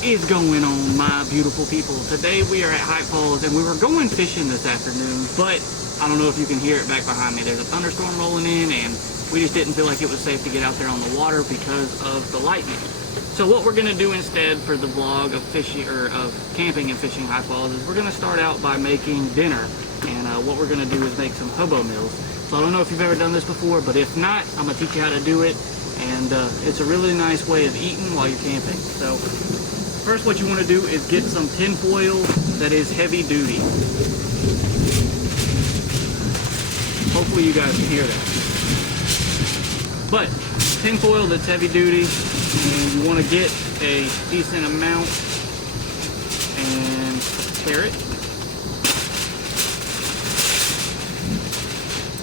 What is going on, my beautiful people? Today we are at Hype Falls and we were going fishing this afternoon, but I don't know if you can hear it back behind me. There's a thunderstorm rolling in and we just didn't feel like it was safe to get out there on the water because of the lightning. So what we're gonna do instead for the vlog of fishing or of camping and fishing Hype Falls is we're gonna start out by making dinner. And what we're gonna do is make some hobo meals. So I don't know if you've ever done this before, but if not, I'm gonna teach you how to do it. And it's a really nice way of eating while you're camping. So first what you want to do is get some tin foil that is heavy duty. Hopefully you guys can hear that. But tin foil that's heavy duty, and you want to get a decent amount and prepare it.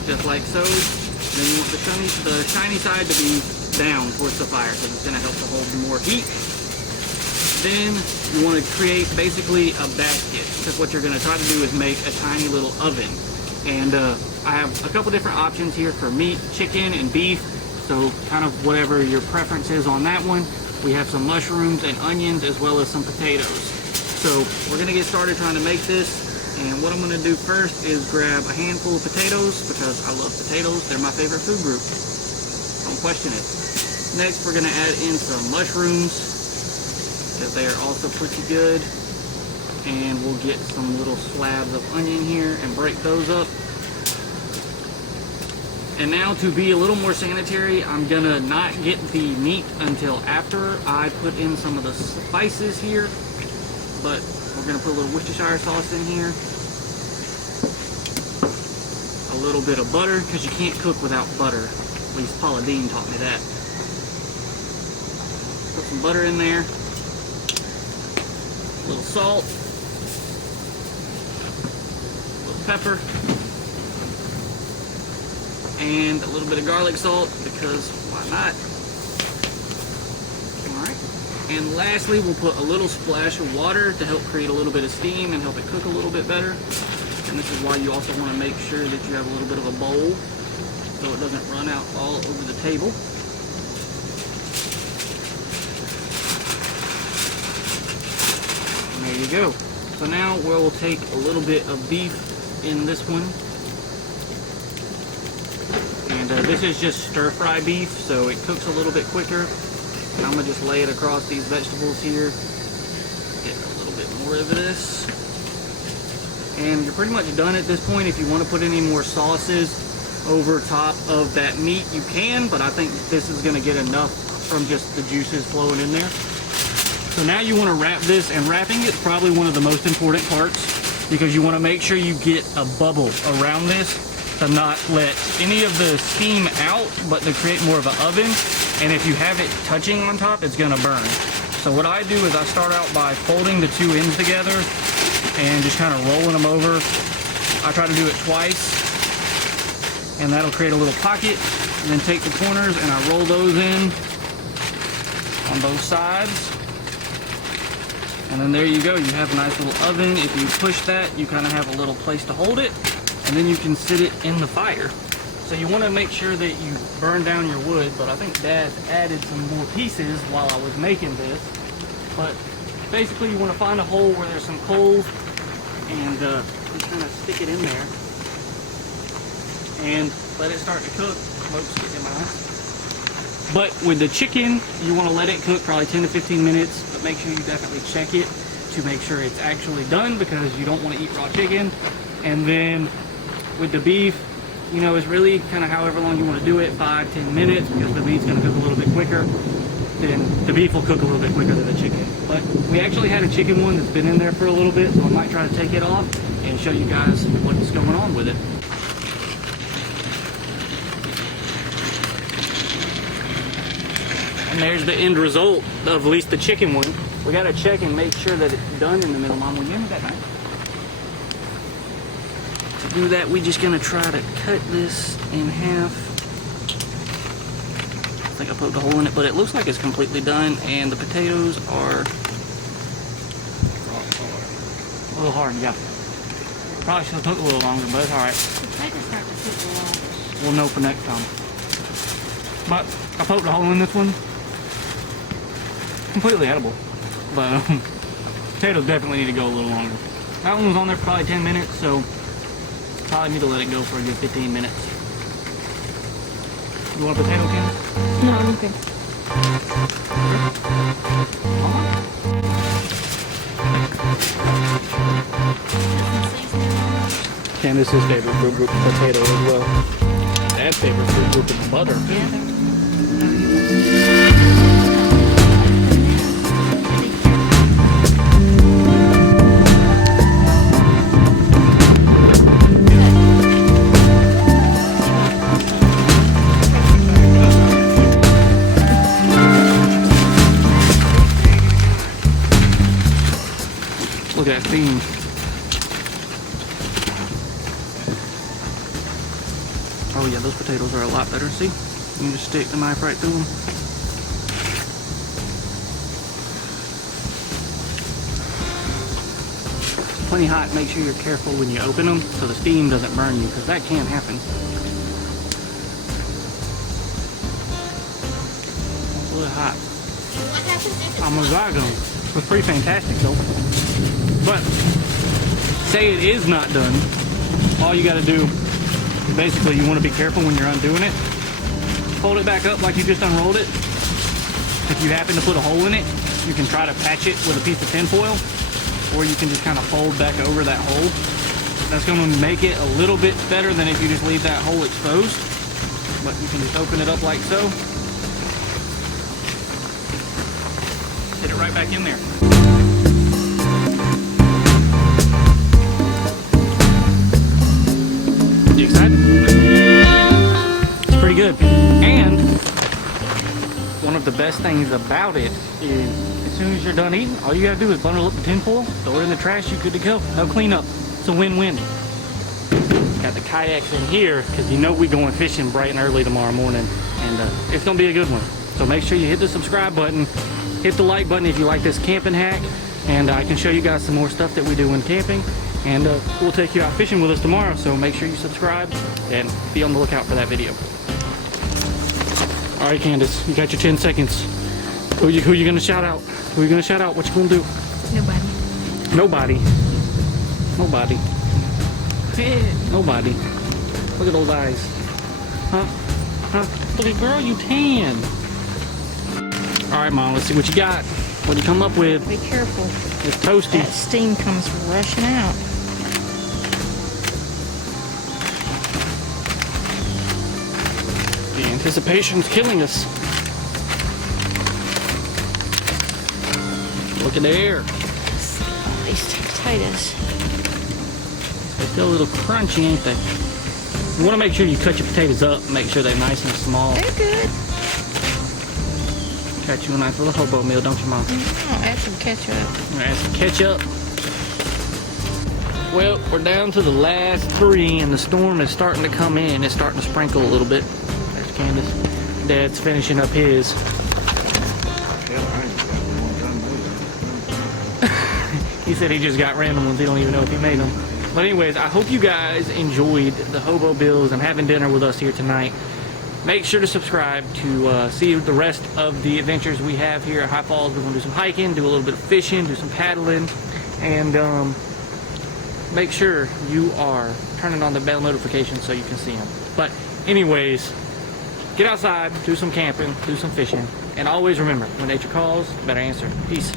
Just like so. Then you want the shiny side to be down towards the fire because it's going to help to hold more heat. Then you want to create basically a basket because what you're going to try to do is make a tiny little oven. And I have a couple different options here for meat, chicken, and beef. So kind of whatever your preference is on that one. We have some mushrooms and onions as well as some potatoes. So we're going to get started trying to make this. And what I'm going to do first is grab a handful of potatoes because I love potatoes. They're my favorite food group. Don't question it. Next, we're going to add in some mushrooms because they are also pretty good. And we'll get some little slabs of onion here and break those up. And now to be a little more sanitary, I'm going to not get the meat until after I put in some of the spices here. But we're going to put a little Worcestershire sauce in here. A little bit of butter, because you can't cook without butter. At least Paula Deen taught me that. Put some butter in there. A little salt. A little pepper. And a little bit of garlic salt, because why not? Alright. And lastly, we'll put a little splash of water to help create a little bit of steam and help it cook a little bit better. And this is why you also want to make sure that you have a little bit of a bowl so it doesn't run out all over the table. And there you go. So now we'll take a little bit of beef in this one. And this is just stir-fry beef, so it cooks a little bit quicker. And I'm going to just lay it across these vegetables here. Get a little bit more of this. And you're pretty much done at this point. If you want to put any more sauces over top of that meat, you can, but I think this is going to get enough from just the juices flowing in there. So now you want to wrap this, and wrapping is probably one of the most important parts because you want to make sure you get a bubble around this to not let any of the steam out, but to create more of an oven. And if you have it touching on top, it's going to burn. So what I do is I start out by folding the two ends together and just kind of rolling them over. I try to do it twice, and that'll create a little pocket. And then take the corners and I roll those in on both sides. And then there you go, you have a nice little oven. If you push that, you kind of have a little place to hold it, and then you can sit it in the fire. So you want to make sure that you burn down your wood, but I think Dad added some more pieces while I was making this. But basically you want to find a hole where there's some coals and just kind of stick it in there and let it start to cook. Smoke's getting in my eye. But with the chicken, you want to let it cook probably 10 to 15 minutes, but make sure you definitely check it to make sure it's actually done because you don't want to eat raw chicken. And then with the beef, you know, it's really kind of however long you want to do it, 5-10 minutes, because the meat's going to cook a little bit quicker. Then the beef will cook a little bit quicker than the chicken. But we actually had a chicken one that's been in there for a little bit, so I might try to take it off and show you guys what's going on with it. And there's the end result of at least the chicken one. We got to check and make sure that it's done in the middle. Mom, will you give me that knife? To do that, we're just going to try to cut this in half. I think I poked a hole in it, but it looks like it's completely done, and the potatoes are a little hard, yeah. Probably should have took a little longer, but it's alright. Potatoes start to cook a little. We'll know for next time. But I poked a hole in this one. Completely edible. But potatoes definitely need to go a little longer. That one was on there for probably 10 minutes, so probably need to let it go for a good 15 minutes. You want a potato, Candace? No, I'm okay. Candace's favorite fruit group is potato as well. Dad's favorite fruit group is butter. Look at that steam. Oh yeah, those potatoes are a lot better. See? You just stick the knife right through them. Plenty hot. Make sure you're careful when you open them so the steam doesn't burn you, because that can happen. It's a little hot. What happens if it's I'm a zygon. It's pretty fantastic though. But say it is not done, all you got to do is basically you want to be careful when you're undoing it. Fold it back up like you just unrolled it. If you happen to put a hole in it, you can try to patch it with a piece of tin foil, or you can just kind of fold back over that hole. That's going to make it a little bit better than if you just leave that hole exposed. But you can just open it up like so. Hit it right back in there. You excited? It's pretty good. And one of the best things about it is as soon as you're done eating, all you gotta do is bundle up the tin foil, throw it in the trash, you're good to go. No cleanup. It's a win-win. Got the kayaks in here because you know we're going fishing bright and early tomorrow morning, and it's gonna be a good one. So make sure you hit the subscribe button, hit the like button if you like this camping hack, and I can show you guys some more stuff that we do in camping, and we'll take you out fishing with us tomorrow. So make sure you subscribe and be on the lookout for that video. All right, Candace, you got your 10 seconds. Who you gonna shout out? Who you gonna shout out? What you gonna do? Nobody. Nobody. Nobody. Good. Nobody. Look at those eyes. Huh? Huh? Look at girl, you tan. All right, Mom, let's see what you got. What you come up with? Be careful. It's toasty. That steam comes rushing out. The anticipation's killing us. Look at there. These potatoes. They're still a little crunchy, ain't they? You want to make sure you cut your potatoes up, make sure they're nice and small. They're good. Got you a nice little hobo meal, don't you, Mom? I'll add some ketchup. I'm gonna add some ketchup. Well, we're down to the last 3, and the storm is starting to come in. It's starting to sprinkle a little bit. There's Candace. Dad's finishing up his. He said he just got random ones. He don't even know if he made them. But anyways, I hope you guys enjoyed the Hobo Bills and having dinner with us here tonight. Make sure to subscribe to see the rest of the adventures we have here at High Falls. We're going to do some hiking, do a little bit of fishing, do some paddling, and make sure you are turning on the bell notifications so you can see them. But anyways, get outside, do some camping, do some fishing, and always remember, when nature calls, better answer. Peace.